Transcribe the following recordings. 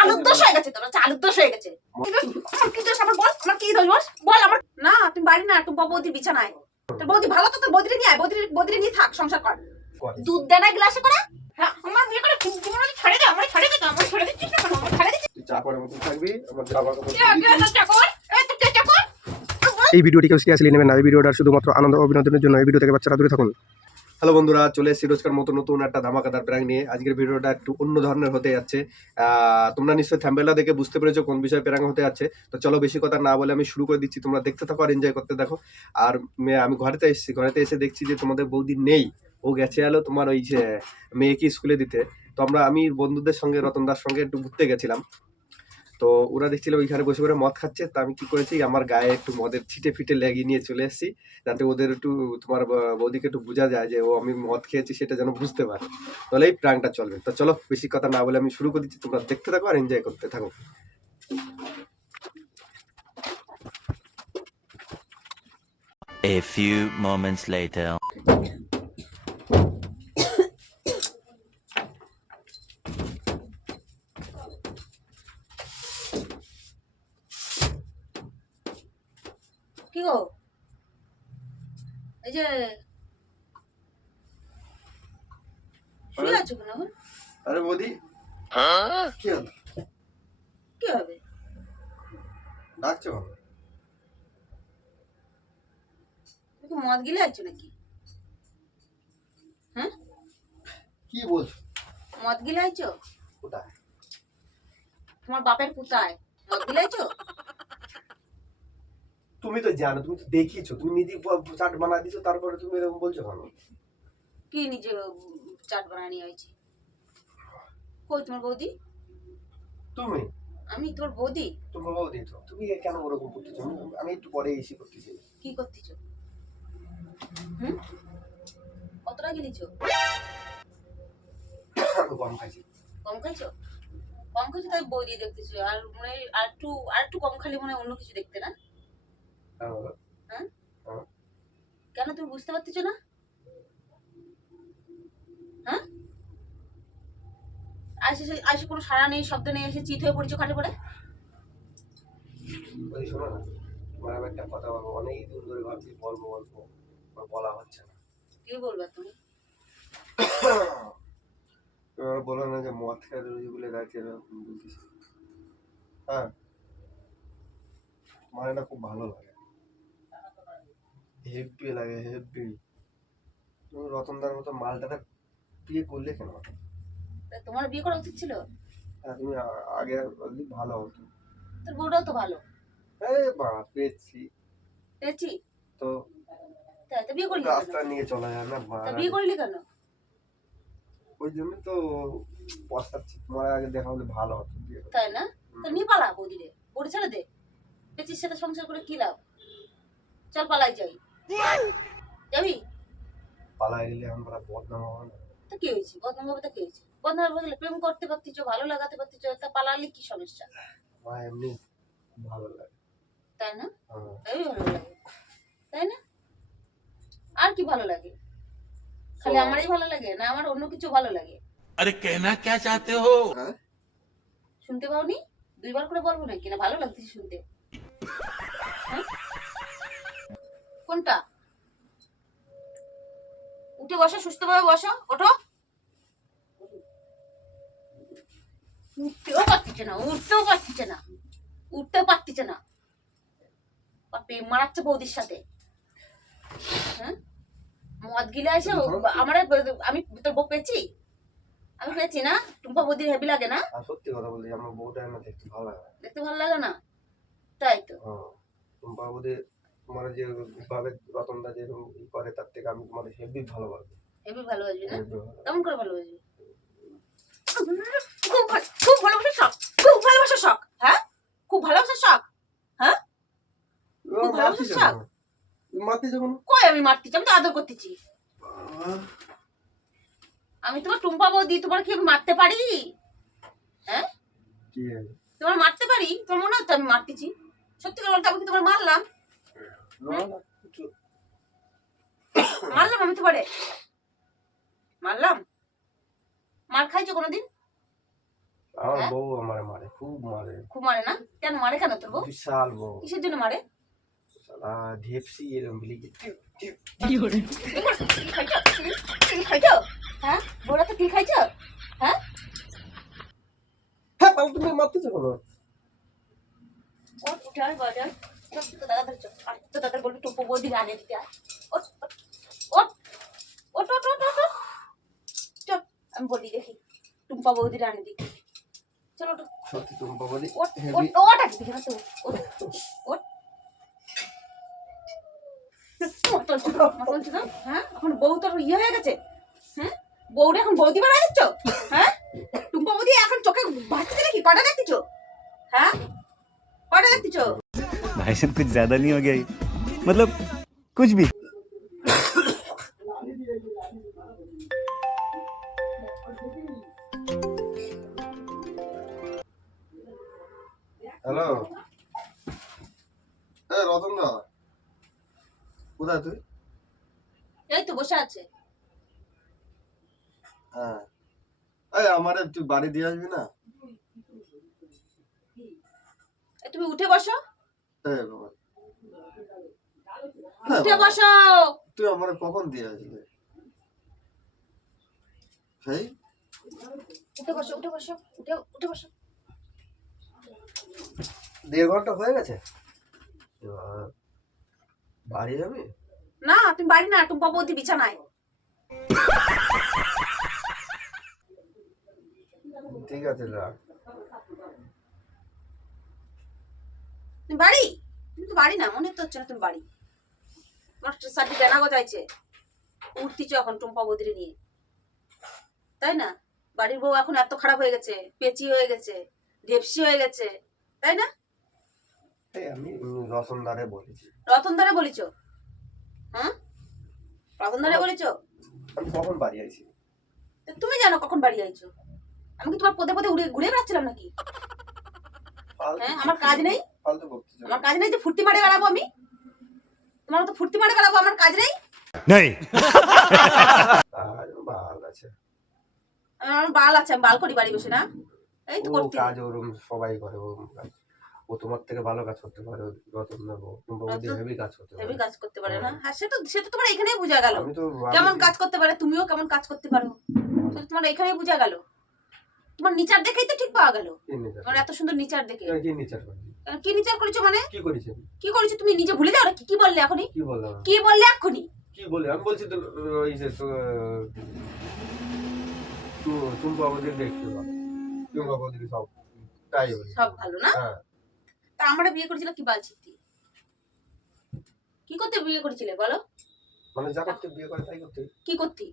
আলুর দোষ হয়ে গেছে, তোর আলুর দোষ হয়ে গেছে। আমার কি দোষ? আমার বল, আমার কি দোষ বল আমার। না তুমি বাড়ি না, টুম্পা বৌদির বিছানায়। তোর বৌদি ভালো তো, তোর বৌদিরে নিয়ে আয়, বৌদিরে নিয়ে থাক, সংসার কর। দুধ দেয় না গ্লাসে করে? হ্যাঁ আমার বিয়ে করে তুমি ছাড়ে দে, আমার ছাড়ে দে, আমার ছাড়ে দিচ্ছিস না কেন? আমার ছাড়ে দিচ্ছিস। তুই চা করে মতন থাকবি, আমার জামা কাপড় চা কর, এই তুই চা কর। এই ভিডিওটি কেউ সিরিয়াসলি নেবেন না। এই ভিডিওটা শুধুমাত্র আনন্দ ও বিনোদনের জন্য। এই ভিডিও থেকে বাচ্চারা দূরে থাকুন। হ্যালো বন্ধুরা, চলে এসেছি রোজকার মতো নতুন একটা ধামাকাদার প্র্যাঙ্ক নিয়ে। আজকের ভিডিওটা একটু অন্য ধরনের হতে যাচ্ছে। তোমরা নিশ্চয়ই থাম্বনেলটা দেখে বুঝতে পেরেছো কোন বিষয়ে প্র্যাঙ্ক হতে যাচ্ছে। তো চলো বেশি কথা না বলে আমি শুরু করে দিচ্ছি, তোমরা দেখতে থাকো আর এনজয় করতে দেখো। আর আমি ঘরেতে এসে দেখছি যে তোমাদের বৌদি নেই, ও গেছে এলো তোমার ওই যে মেয়েকে স্কুলে দিতে। তো আমি বন্ধুদের সঙ্গে রতনদার সঙ্গে একটু ঘুরতে গেছিলাম। তো ওরা দেখছিল ওইখানে বসে করে মদ খাচ্ছে। তা আমি কি করেছি, আমার গায়ে একটু মদের ছিটে ফিটে লাগিয়ে নিয়ে চলে এসেছি, যাতে ওদের একটু তোমার বৌদিকে একটু বোঝা যায় যে ও আমি মদ খেয়েছি, সেটা যেন বুঝতে পারে। তাহলে এই প্র্যাঙ্কটা চলবে। তো চলো বেশি কথা না বলে আমি শুরু করে দিচ্ছি, তোমরা দেখতে থাকো আর এনজয় করতে থাকো। A few moments later. কি গো, এই যে শুয়ে আছো কেন এখন? আরে বৌদি কি হলো, কি হবে? ডাকছো? তুমি মদ গিলে আছো নাকি? হ্যাঁ কি বলছো? মদ গিলে আছো? কোথায়? তোমার বাপের পুতায় মদ গিলে আছো? তুমি তো জানো, তুমি তো দেখিছো, তুমি নিজে চাট বানাই দিছো, তারপরে তুমি এরকম বলছো কেন? কি নিজে চাট বানানি হয়েছে? কই তোমার বৌদি? তুমি আমি তোমার বৌদি? তোমার বৌদি তো, তুমি কেন ওরকম করতেছো? আমি একটু পরে এসে করতেছি। কি করতেছো? হুম, কতটা গিলেছো? আমি কম খাইছি। কম খাইছো? কম খাইছো তাই বৌদি দেখতেছো। আর মানে আর একটু কম খালি মনে হয় অন্য কিছু দেখতে না? হ্যাঁ কেন তুমি বুঝতে পারতেছো না? হ্যাঁ আসে কোনো সাড়া নেই, শব্দ নেই, এসে চিত হয়ে পড়েছো খাটে পড়ে। ওই শোনো না, তোমার আমি একটা কথা বলবো, অনেক দিন ধরে ভাবছি বলবো, বলা হচ্ছে না। কি বলবা তুমি? তোমার বলো না যে মদ খেয়ে রুজিগুলো গাছে বলতেছি। হ্যাঁ আমার এটা খুব ভালো লাগে, হেভি লাগে, হেভি। তুমি রতনদার মতো মালটাটা বিয়ে করলে কেন? তোমার বিয়ে করা উচিত ছিল। হ্যাঁ তুমি আগে বললে ভালো হতো। তোর বউটাও তো ভালো। এই বাবা পেয়েছি পেয়েছি তো, তাই তো বিয়ে করলি রাস্তা কেন? নিয়ে চলা যায় না। তা বিয়ে করলি কেন? ওই জন্য তো পস্তাচ্ছি, তোমার আগে দেখা হলে ভালো হতো বিয়ে। তাই না? তো নিয়ে পালা বৌদি রে, বৌদি ছেড়ে দে। পেঁচির সাথে সংসার করে কি লাভ? চল পালাই যাই। যাবি? পালাই গেলে আমরা বদনাম হবে না? তো কি হয়েছে? বদনাম হবে তো কি হয়েছে? বদনাম বদলে প্রেম করতে পারতিছো, ভালো লাগাতে পারতিছো, তা পালালি কি সমস্যা? আমার এমনি ভালো লাগে। তাই না? হ্যাঁ। তাই ভালো লাগে, তাই না? আর কি ভালো লাগে? খালি আমারই ভালো লাগে না আমার অন্য কিছু ভালো লাগে? अरे कहना क्या चाहते हो? হ্যাঁ শুনতে পাওনি? দুইবার করে বলবো নাকি? না ভালো লাগছে শুনতে? হ্যাঁ? কোনটা? উঠে বসো, সুস্থভাবে বসো, ওঠো। উঠতেও পারতিছে না, উঠতেও পারতিছে না, উঠতেও পারতিছে না। প্রেম মারাচ্ছে বৌদির সাথে। হ্যাঁ মদ গিলে আসে আমার। আমি তোর বউ পেয়েছি? আমি পেয়েছি না? টুম্পা বৌদির হেভি লাগে না? আর সত্যি কথা বলছি, আমার বউটা আমার দেখতে ভালো লাগে। দেখতে ভালো লাগে না? তাই তো। হ্যাঁ তোমার বৌদি, তোমার যে ভাবে রতনদা যেরকম করে, তার থেকে আমি তোমার হেভি ভালোবাসি। হেভি ভালোবাসবি না? হেভি ভালো। কেমন করে ভালোবাসবি? খুব ভালোবাসার শখ, খুব ভালোবাসার শখ। হ্যাঁ খুব ভালোবাসার শখ। হ্যাঁ খুব ভালোবাসার শখ। মারতে যাবো না? কই আমি মারতেছি? আমি তো আদর করতেছি। আমি তোমার টুম্পা বৌদি, তোমার কি আমি মারতে পারি? হ্যাঁ কি তোমার মারতে পারি? তোমার মনে হচ্ছে আমি মারতেছি? সত্যি করে বলতে, আমি কি তোমার মারলাম? মারলাম আমি তোমারে? মারলাম? মার খাইছো কোনোদিন? আমার হ্যাঁ? বউ আমারে মারে, খুব মারে, খুব মারে না? কেন মারে কেন তোর বউ? বিশাল বউ। কিসের জন্য মারে? শালা ঢেপসি এরম বিলি তিল খাইছো? তিল খাইছো? হ্যাঁ? বউরা তো তিল খাইছো? হ্যাঁ? হ্যাঁ তাহলে তুমি মারতেছো কেন? ওঠ, উঠে আয়, বাজার। চল, তোর দাদা ধরে চল। আয়, তোর দাদা বলবি টুপু বৌদি আনিয়ে দিতে আয়। ওঠ, ওঠ, ওঠ, ওঠ, ওঠ, ওঠ, ওঠ, ওঠ। চল, আমি বলি দেখি টুম্পা বৌদি আনিয়ে দিই। চলো ওঠ, সত্যি তুমি বলি ওঠ, হেভি। ওঠ, ওঠ, আগে দেখি না তো। ওঠ, ওঠ। চলছে তো? হ্যাঁ? এখন বউ তোর ইয়ে হয়ে গেছে? হ্যাঁ? বউটা এখন বৌদি বানায় দিচ্ছ? হ্যাঁ? টুম্পা বৌদি এখন চোখে ভাসছে নাকি? কটা দেখতেছ? হ্যাঁ? কটা দেখতেছ? भाई साहब कुछ ज्यादा नहीं हो गया ये? मतलब कुछ भी। হ্যালো, রতন দা, কোথায় তুই? এই তো বসে আছে। হ্যাঁ, এই আমারে তুই বাড়ি দিয়ে আসবি না? এই তুমি উঠে বসো। এই বাবা, উঠে বসো। তুই আমারে কখন দিয়ে আসবি? সেই উঠে বসো, উঠে বসো, উঠে উঠে বসো। 1.5 ঘন্টা হয়ে গেছে, এবার বাড়ি যাবি? না তুমি বাড়ি না, টুম্পা বৌদি বিছানায়। ঠিক আছে রাখ। তুমি বাড়ি? তুমি তো বাড়ি না, মনে তো হচ্ছে না তুমি বাড়ি। তোমার সাথে বেনা গজাইছে, উঠতিছ এখন টুম্পা বৌদিরে নিয়ে, তাই না? বাড়ির বউ এখন এত খারাপ হয়ে গেছে, পেঁচি হয়ে গেছে, ঢেপসি হয়ে গেছে, তাই না? এই আমি রতনদারে বলেছি। রতনদারে বলিছ? হ্যাঁ, রতনদারে বলিছ? আমি কখন বাড়ি আইছি? তা তুমি জানো কখন বাড়ি আইছো? আমি কি তোমার পদে পদে উড়ে ঘুরে বেড়াচ্ছিলাম নাকি? হ্যাঁ, আমার কাজ নেই? ফালতু বকছিস। আমার কাজ নেই যে ফুর্তি মারে বেড়াবো আমি? তোমার তো ফুর্তি মারে বেড়াবো, আমার কাজ নেই? नहीं। আর বাল আছে। আমার বাল আছে, আমি বাল করি বাড়ি বসে না? এই তো ও করতে কাজ ওরম সবাই করে, ও তোমার থেকে ভালো কাজ করতে পারে, রতন দা বউ। তুমি বৌদি রতন- হেভি কাজ করতে হেভি পারে। কাজ করতে পারে না? হ্যাঁ, সে তো তোমার এখানেই বোঝা গেল আমি তো কেমন কাজ করতে পারে, তুমিও কেমন কাজ করতে পারো। সেটা তোমার এখানেই বোঝা গেল। তোমার নিচার দেখেই তো ঠিক পাওয়া গেল, কি নিচার? তোমার এত সুন্দর নিচার দেখে। কি নিচার করছি? কি নিচার করেছো মানে? কি করেছেন? কি করেছো তুমি নিজে ভুলে যাও নাকি? কি বললে এখনই? কি বললাম? কি বললে এখনই? কি বলি? আমি বলছি তো ওই যে তুমি বাবাদের দেখতে পাবো, তুমি বাবাদের সব তাই বলি। সব ভালো না? হ্যাঁ, তা আমরা বিয়ে করেছিলাম কি বালছিতি? কি করতে বিয়ে করেছিলে বলো? মানে যা করতে বিয়ে করে তাই করতে। কি করতি?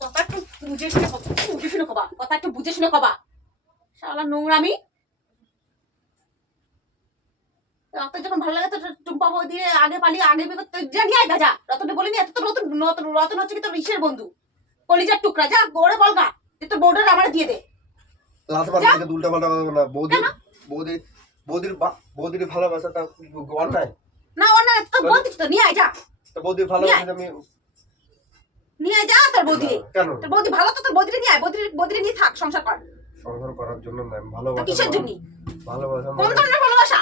কথা একটু বুঝে শুনে কবা, বুঝে শুনে কবা, কথা একটু বুঝে শুনে কবা। শালা নোংরামি। রতন যখন ভালো লাগে তো টুম্পা বৌদি আগে পালিয়ে আগে বিয়ে করতে যা নিয়ে আয় যা। রতনকে বলিনি, এত তো নতুন নতুন রতন হচ্ছে কি তোর ইসের বন্ধু, কলিজার টুকরা। যা গোড়ে বলগা যে তোর বউটার আমার দিয়ে দে। লাথ মার থেকে উল্টা পাল্টা কথা বলো না। বৌদির ভালোবাসাটা অন্যায়। না অন্য তো বলতিস তো, নিয়ে আয় যা, তো বৌদির ভালোবাসা আমি নিয়ে আয় যা তোর বৌদি। কেন? তোর বৌদি ভালো তো, তোর বৌদিরে নিয়ে আয়, বৌদিরে নিয়ে থাক, সংসার কর। সংসার করার জন্য না, তা ভালোবাসা। কিসের জন্য? ভালোবাসা কোন ধরনের ভালোবাসা?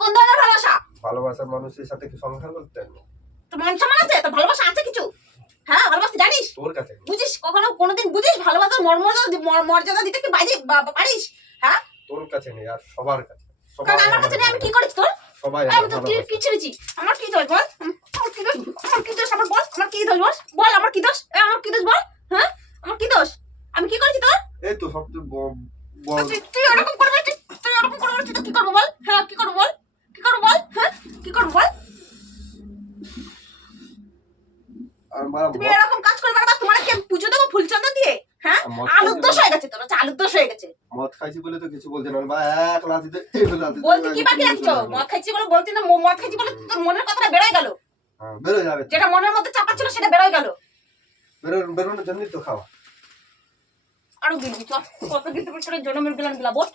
কোন ধরনের ভালোবাসা? ভালোবাসার মানুষের সাথে কি সংসার করতে হয়? তোর মান সম্মান আছে? তোর ভালোবাসা আছে কিছু? হ্যাঁ, ভালোবাসা জানিস? তোর কাছে বুঝিস? কখনো কোনোদিন বুঝিস ভালোবাসার মর্যাদা দিতে কি পারিস? হ্যাঁ, তোর কাছে নেই, আর সবার কাছে। কারণ আমার কাছে নেই, আমি কি করেছি তোর? সবাই আমি তো কি ছেড়েছি? আমার কি দোষ বল? আমার কি দোষ? আমার কি দোষ? আমার বল, আমার কি দোষ বল? বল আমার কি দোষ? আমার কি দোষ বল? হ্যাঁ, আমার কি দোষ? আমি কি করেছি তোর? এই তো সবচেয়ে তুই এরকম করবি? তুই এরকম করবি তো কি করবো বল? হ্যাঁ, কি করবো বল? কি করবো বল? হ্যাঁ, কি করবো বল? তুমি এরকম কাজ করবে না, তোমার কি আমি পুজো দেবো ফুলচন্দন দিয়ে? হ্যাঁ, আলুর দোষ হয়ে গেছে তোর, আলুর দোষ হয়ে গেছে। মদ খাইছি বলে তো কিছু বলছে না, বা এক লাথিতে বলতে কি বাকি রাখছো? মদ খাইছি বলে বলতি না, মদ খাইছি বলে তোর মনের কথাটা বেরোয় গেল। বেরো যাবে, যেটা মনের মধ্যে চাপা ছিল সেটা বেরোয় গেল। বেরোনোর জন্যই তো খাওয়া। আরো গিলবি, চল। কত গিলতে পারিস তোর জন্মের গিলান গিলা, বল।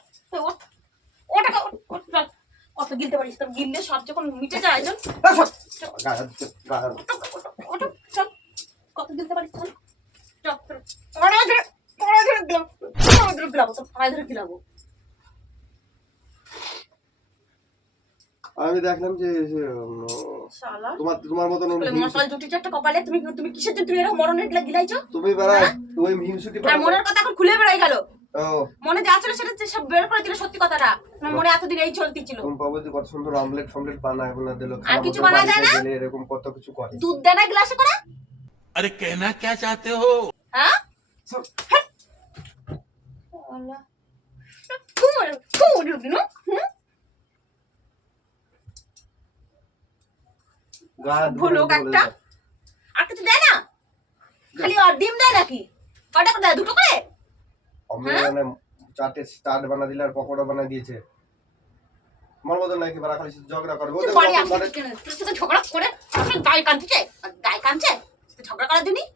ওঠ, ওটাকে ওঠ, চল। কত গিলতে পারিস? তোর গিললে সব যখন মিটে যায় চল। ওঠ, চল। কত গিলতে পারিস চল। চল, চল। পায়ে ধরে দিলাম, তোর পায়ে ধরে গিলাবো। আমি দেখলাম যে শালা তোমার মতন মশাল জুটি চারটা কপালে, তুমি কিসের জন্য তুমি এরকম মরণের গিলাইছো? তুমি বেড়া তুমি হিংসুটি আর মনের কথা এখন খুলে বেড়াই গেল। ও মনে যা ছিল সেটা সব বের করে দিলে, সত্যি কথাটা। আমার মনে এতদিন এই চলতি ছিল। তুমি পাবো যে কত সুন্দর অমলেট ফমলেট বানায় বলে দিল, আর কিছু বানায় দেয় না? এরকম কত কিছু করে। দুধ দেয় না গ্লাসে করে? अरे कहना क्या चाहते हो? হ্যাঁ আল্লাহ তুই দিন লোক একটা। আর কিছু দেয় না? খালি আর ডিম দেয় নাকি? কয়টা করে দেয়? দুটো করে? অমলেট মানে চারটে স্টার্ট বানা দিলে আর পকোড়া বানা দিয়েছে। আমার মতো নাকি বারা খালি ঝগড়া করে। তুই বাড়ি আসছিস কেন? তোর সাথে ঝগড়া করে আমার গায়ে কাঁদছে, গায়ে কাঁদছে। তুই ঝগড়া করার দিনই?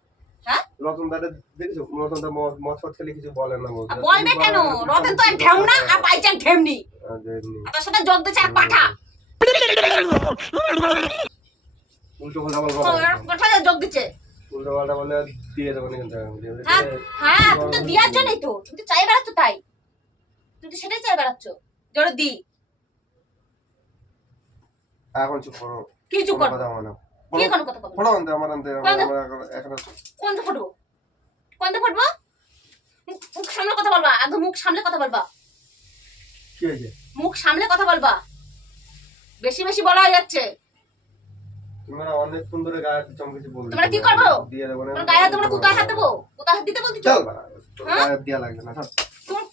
হ্যাঁ রতন দাদা দেখেছো? রতন দা মদ ফদ খেলে কিছু বলে না। আর বলবে কেন? রতন তো এক ঢেউ না, আর বাইচান ঢেমনি। আর তার সাথে যোগ দিচ্ছে এক পাঠা। উল্টো পাল্টা বলবো, কোথায় যোগ দিচ্ছে? উল্টো পাল্টা বলে দিয়ে দেবো না কিন্তু। হ্যাঁ হ্যাঁ, তুমি তো দেওয়ার জন্যই তো, তুমি তো চাই বেড়াচ্ছ। তাই তুমি তো সেটাই চাই বেড়াচ্ছ, জোরে দি। এখন চুপ করো, কি চুপ কর? কথা বলো না। কি কোনো কথা বলবো? ফটো আনতে আমার আনতে এখন কোনটা ফটো? কোনটা ফটো? মুখ সামলে কথা বলবা, আগে মুখ সামলে কথা বলবা। কি হয়েছে? মুখ সামলে কথা বলবা, বেশি বেশি বলা হয়ে যাচ্ছে। তোমরা অনেক সুন্দর গায়ে চমকেছি বলছো। তোমরা কি করবো? দিয়ে দেবো না। তোমরা গায়ে হাত, তোমরা কোথায় হাত দেবো? কোথায় হাত দিতে বলছিস? চল বাড়া, তোর গায়ে দেয়া লাগবে না। চল তুমি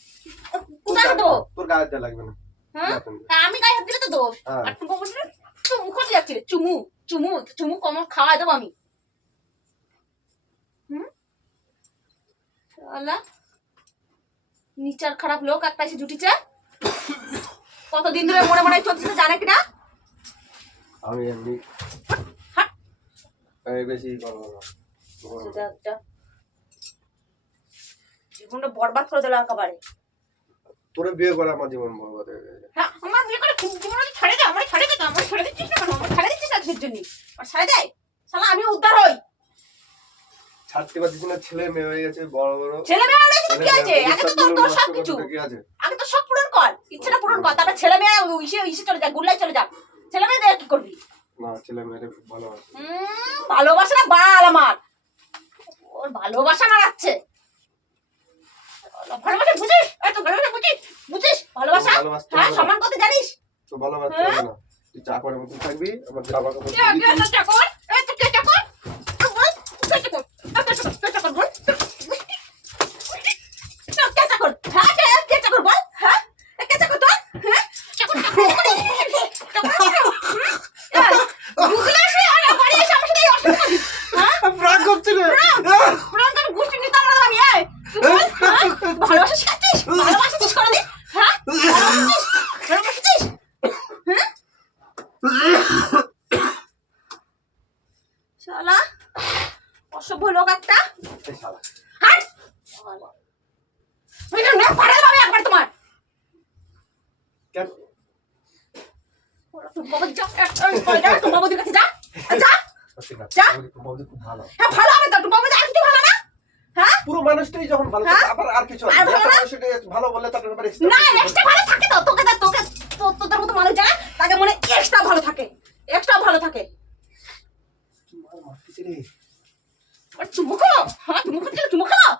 কোথায় হাত দেবো? তোর গায়ে দেয়া লাগবে না। হ্যাঁ হ্যাঁ, আমি গায়ে হাত দিলে তো দোষ। হ্যাঁ। আর তুমি বলছো চুমু করতে যাচ্ছিলে, চুমু চুমু চুমু কমর খাওয়াই দেবো আমি। শালা নিচার খারাপ লোক একটা এসে জুটিছে। কতদিন ধরে মনে মনে চলছে জানে কিনা? আমি এমনি হাট। আমি বেশি করবো না। জীবনটা বরবাদ করে দিল একেবারে। তোরে বিয়ে করে আমার জীবন বরবাদ হয়ে গেছে। হ্যাঁ, আমার বিয়ে করে জীবনে ছাড়ে দে, আমার ছাড়ে দে, আমার ছাড়ে দিচ্ছিস না কেন? আমার ছাড়ে দিচ্ছিস না কিসের জন্য? আর ছাড়ে দেয়, শালা আমি উদ্ধার হই। ছাড়তে পারছিস না, ছেলে মেয়ে হয়ে গেছে বড় বড়। ছেলে মেয়ে হলে কি আছে? আগে তো তোর সব কিছু, কি আছে? আগে তো সব পূরণ কর, ইচ্ছেটা পূরণ কর, তারপর ছেলে মেয়ে ইসে চলে যা, গুল্লাই চলে যা। ছেলে মেয়ে দিয়ে কি করবি? না, ছেলে মেয়েরে খুব ভালোবাসে। ভালোবাসা না বাল আমার, ওর ভালোবাসা মারাচ্ছে। ভালোবাসা বুঝিস? এই তো ভালোবাসা বুঝিস? বুঝিস ভালোবাসা? ভালোবাসতে হ্যাঁ, হবে না। সম্মান করতে জানিস? তো ভালোবাসতে হবে না। তুই চা করে মতন থাকবি, আমার জামা কাপড় কে কে তো চাকর? এই তো কে চাকর? বল, কে চাকর? কে চাকর বল? কে চাকর? হ্যাঁ, কে চাকর বল? হ্যাঁ, কে চাকর তোর? হ্যাঁ, চাকর বুঝলে সে আর বাড়ি এসে আমার সাথে এই অসুবিধা করিস? হ্যাঁ, প্রাণ করছি রে। পুরান কার গোষ্ঠী নিতে আমরা আমি এই তুই বল, হ্যাঁ? ভালোবাসা শিখাচ্ছিস? ভালোবাসিস কোনদিন? হ্যাঁ, ভালোবাসিস? হ্যাঁ, শালা অসভ্য লোক একটা। এই শালা। হাট! এটা না পারে যাবে একবার তোমার। কেন? ওরা তো বাবা যা, তো বাবাদের কাছে যা, যা। সত্যি না, যা। বৌদি খুব ভালো। হ্যাঁ, ভালো হবে তো, তো বাবা আর কিছু ভালো না? হ্যাঁ, পুরো মানুষটাই যখন ভালো হ্যাঁ? থাকে, আবার আর কিছু আর ভালো না? ভালো বলে তার ব্যাপারে না এক্সট্রা ভালো থাকে তো, তোকে তোদের মতো মানুষ যারা তাকে মনে এক্সট্রা ভালো থাকে, এক্সট্রা ভালো থাকে। মারতেছি রে। আর চুমু খাও? হ্যাঁ, চুমু খাচ্ছিলে, চুমু খাও।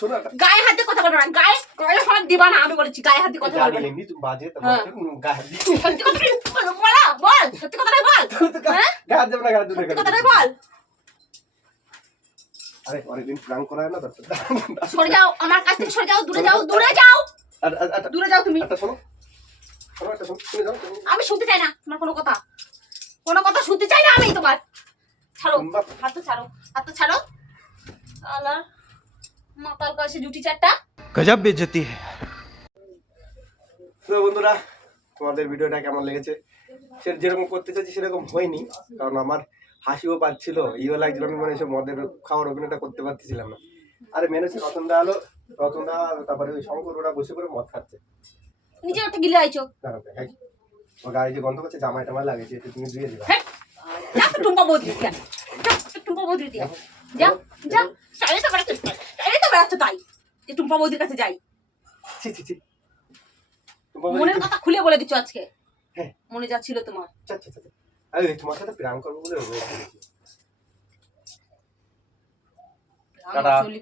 শোনো একটা গায়ে হাত দিয়ে কথা বলবো না, গায়ে হাত দিবা না, আমি বলেছি গায়ে হাত দিয়ে কথা বলবো না। এমনি তুমি বাজে তো হ্যাঁ। গায়ে হাত দিই। সত্যি কথাটাই বলা, বল সত্যি কথাটাই বল। হ্যাঁ, গায়ে হাত দেবে না, গায়ে হাত দেবে না। সত্যি কথাটাই বল। আরে অনেকদিন প্ল্যান করা হয় না তো। সরে যাও আমার কাছ থেকে, সরে যাও, দূরে যাও, দূরে যাও, দূরে যাও তুমি। একটা শোনো, শোনো একটা শোনো, শুনে যাও। আমি শুনতে চাই না তোমার কোনো কথা, কোনো কথা শুনতে চাই না আমি তোমার। ছাড়ো হাত, তো ছাড়ো, হাত তো ছাড়ো। আল্লাহ মাতাল কাছে জুটি চারটা। गजब बेइज्जती है। তো বন্ধুরা, তোমাদের ভিডিওটা কেমন লেগেছে? সে যেরকম করতে চাইছি সেরকম হয়নি, কারণ আমার হাসিও পাচ্ছিল, ইও লাগছিল, আমি মানে এসব মদের খাওয়ার অভিনয়টা করতে পারতেছিলাম না। আরে মেন হচ্ছে রতনদা আলো, রতনদা তারপরে ওই শঙ্কর ওরা বসে করে মদ খাচ্ছে। নিজে ওটা গিলে আইছো। দাঁড়াতে হ্যাঁ, ও গায়ে যে গন্ধ করছে, জামাই টামাই লাগেছে, এটা তুমি ধুয়ে দিবা। হ্যাঁ, টুম্পা বৌদি দিয়া, টুম্পা বৌদি দিয়া। যা যা সাইরে তো বেড়াচ্ছ তাই যে টুম্পা বৌদির কাছে যাই। ছি ছি ছি মনের কথা খুলে বলে দিচ্ছ আজকে। হ্যাঁ। মনে যা ছিল তোমার। আচ্ছা আচ্ছা আচ্ছা আরে তোমার সাথে প্রেম করবো বলে আমার চলি